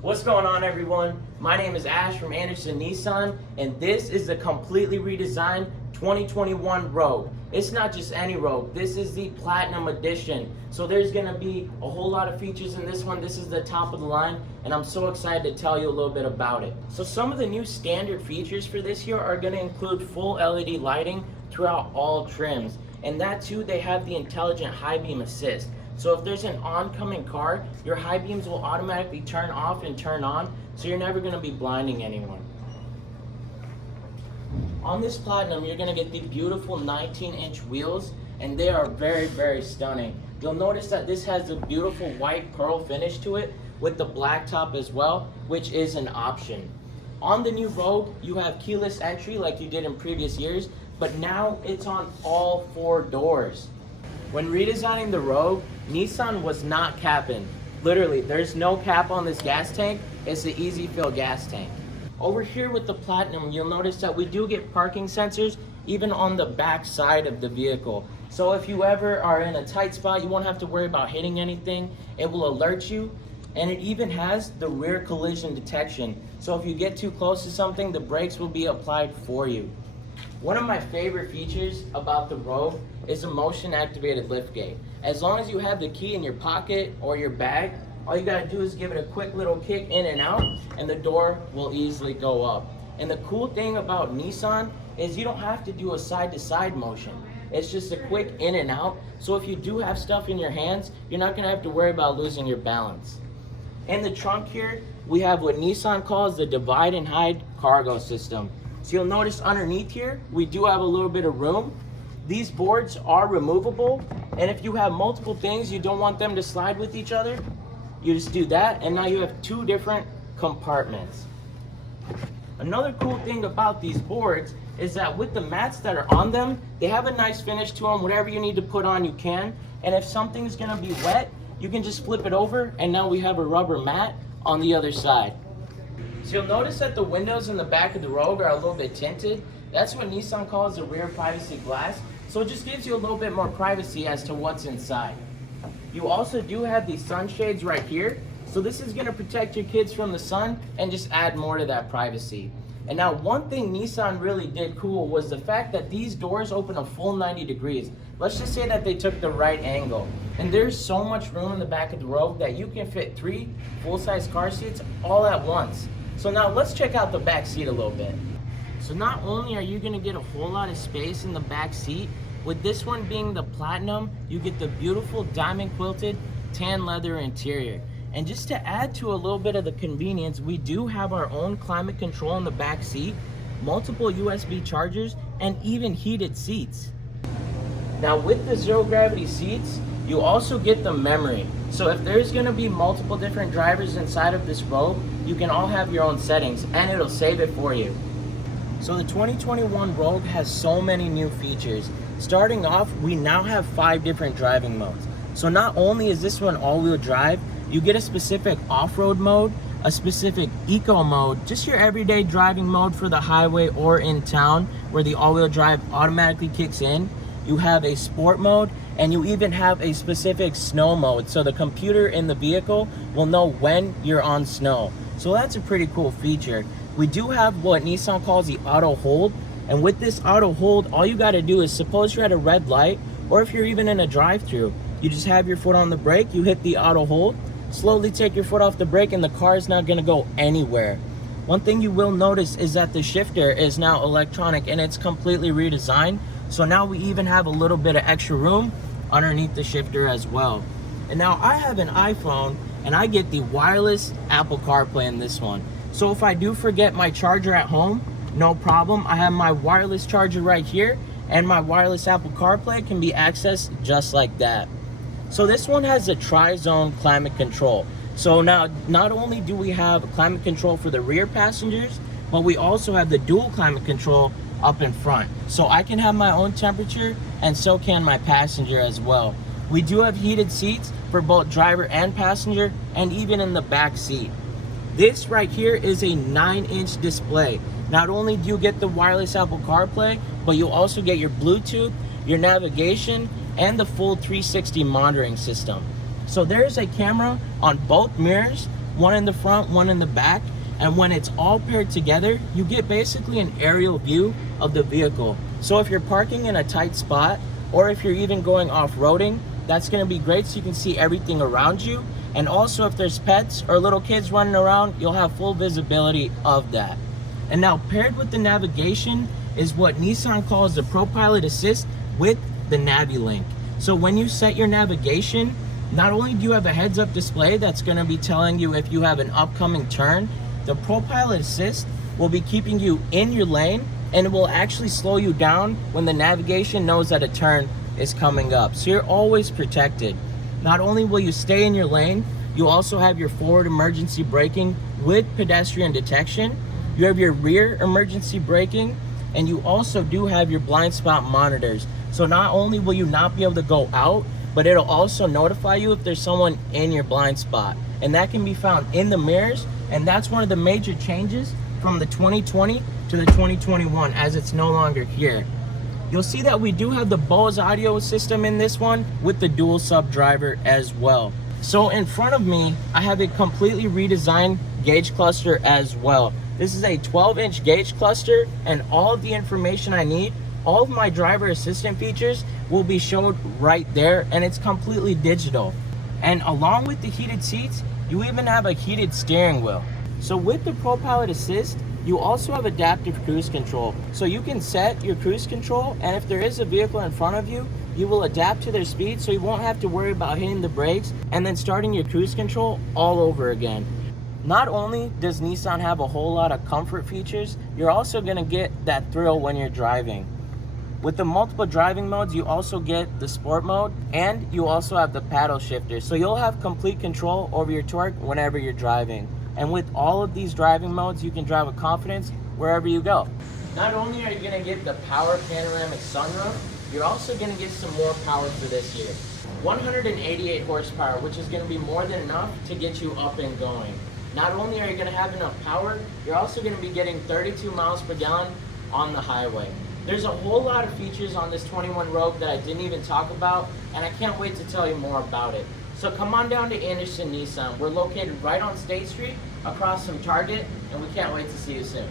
What's going on, everyone? My name is Ash from Anderson Nissan, and this is the completely redesigned 2021 Rogue. It's not just any Rogue, this is the Platinum Edition. So there's gonna be a whole lot of features in this one. This is the top of the line, and I'm so excited to tell you a little bit about it. So some of the new standard features for this year are gonna include full LED lighting throughout all trims. And that too, they have the intelligent high beam assist. So if there's an oncoming car, your high beams will automatically turn off and turn on, so you're never gonna be blinding anyone. On this Platinum, you're gonna get the beautiful 19-inch wheels, and they are very, very stunning. You'll notice that this has a beautiful white pearl finish to it with the black top as well, which is an option. On the new Rogue, you have keyless entry like you did in previous years, but now it's on all 4 doors. When redesigning the Rogue, Nissan was not capping. Literally, there's no cap on this gas tank. It's an easy fill gas tank. Over here with the Platinum, you'll notice that we do get parking sensors even on the back side of the vehicle. So if you ever are in a tight spot, you won't have to worry about hitting anything. It will alert you. And it even has the rear collision detection. So if you get too close to something, the brakes will be applied for you. One of my favorite features about the Rogue is a motion activated liftgate. As long as you have the key in your pocket or your bag, all you gotta do is give it a quick little kick in and out, and the door will easily go up. And the cool thing about Nissan is you don't have to do a side to side motion. It's just a quick in and out. So if you do have stuff in your hands, you're not gonna have to worry about losing your balance. In the trunk here, we have what Nissan calls the divide and hide cargo system. So you'll notice underneath here, we do have a little bit of room. These boards are removable, and if you have multiple things, you don't want them to slide with each other, you just do that, and now you have 2 different compartments. Another cool thing about these boards is that with the mats that are on them, they have a nice finish to them. Whatever you need to put on, you can. And if something's gonna be wet, you can just flip it over, and now we have a rubber mat on the other side. So you'll notice that the windows in the back of the Rogue are a little bit tinted. That's what Nissan calls the rear privacy glass. So it just gives you a little bit more privacy as to what's inside. You also do have these sunshades right here. So this is gonna protect your kids from the sun and just add more to that privacy. And now one thing Nissan really did cool was the fact that these doors open a full 90 degrees. Let's just say that they took the right angle. And there's so much room in the back of the Rogue that you can fit 3 full-size car seats all at once. So now let's check out the back seat a little bit. So not only are you gonna get a whole lot of space in the back seat, with this one being the Platinum, you get the beautiful diamond quilted tan leather interior. And just to add to a little bit of the convenience, we do have our own climate control in the back seat, multiple USB chargers, and even heated seats. Now with the zero gravity seats, you also get the memory. So if there's gonna be multiple different drivers inside of this Rogue, you can all have your own settings and it'll save it for you. So the 2021 Rogue has so many new features. Starting off, we now have 5 different driving modes. So not only is this one all-wheel drive, you get a specific off-road mode, a specific eco mode, just your everyday driving mode for the highway or in town where the all-wheel drive automatically kicks in. You have a sport mode, and you even have a specific snow mode. So the computer in the vehicle will know when you're on snow. So that's a pretty cool feature. We do have what Nissan calls the auto hold. And with this auto hold, all you gotta do is, suppose you're at a red light, or if you're even in a drive-through, you just have your foot on the brake, you hit the auto hold, slowly take your foot off the brake, and the car is not gonna go anywhere. One thing you will notice is that the shifter is now electronic and it's completely redesigned. So now we even have a little bit of extra room underneath the shifter as well. And now I have an iPhone and I get the wireless Apple CarPlay in this one. So if I do forget my charger at home, no problem. I have my wireless charger right here, and my wireless Apple CarPlay can be accessed just like that. So this one has a tri-zone climate control. So now not only do we have climate control for the rear passengers, but we also have the dual climate control up in front. So I can have my own temperature, and so can my passenger as well. We do have heated seats for both driver and passenger, and even in the back seat. This right here is a 9-inch display. Not only do you get the wireless Apple CarPlay, but you'll also get your Bluetooth, your navigation, and the full 360 monitoring system. So there's a camera on both mirrors, one in the front, one in the back. And when it's all paired together, you get basically an aerial view of the vehicle. So if you're parking in a tight spot, or if you're even going off-roading, that's gonna be great so you can see everything around you. And also if there's pets or little kids running around, you'll have full visibility of that. And now paired with the navigation is what Nissan calls the ProPilot Assist with the NaviLink. So when you set your navigation, not only do you have a heads-up display that's gonna be telling you if you have an upcoming turn, the ProPilot Assist will be keeping you in your lane, and it will actually slow you down when the navigation knows that a turn is coming up. So you're always protected. Not only will you stay in your lane, you also have your forward emergency braking with pedestrian detection. You have your rear emergency braking, and you also do have your blind spot monitors. So not only will you not be able to go out, but it'll also notify you if there's someone in your blind spot. And that can be found in the mirrors, and that's one of the major changes from the 2020 to the 2021, as it's no longer here. You'll see that we do have the Bose audio system in this one with the dual sub driver as well. So in front of me, I have a completely redesigned gauge cluster as well. This is a 12-inch gauge cluster, and all of the information I need, all of my driver assistant features will be showed right there, and it's completely digital. And along with the heated seats, you even have a heated steering wheel. So with the ProPilot Assist, you also have adaptive cruise control. So you can set your cruise control, and if there is a vehicle in front of you, you will adapt to their speed, so you won't have to worry about hitting the brakes and then starting your cruise control all over again. Not only does Nissan have a whole lot of comfort features, you're also gonna get that thrill when you're driving. With the multiple driving modes, you also get the sport mode, and you also have the paddle shifter. So you'll have complete control over your torque whenever you're driving. And with all of these driving modes, you can drive with confidence wherever you go. Not only are you gonna get the power panoramic sunroof, you're also gonna get some more power for this year. 188 horsepower, which is gonna be more than enough to get you up and going. Not only are you gonna have enough power, you're also gonna be getting 32 miles per gallon on the highway. There's a whole lot of features on this 21 Rogue that I didn't even talk about, and I can't wait to tell you more about it. So come on down to Anderson Nissan. We're located right on State Street, across from Target, and we can't wait to see you soon.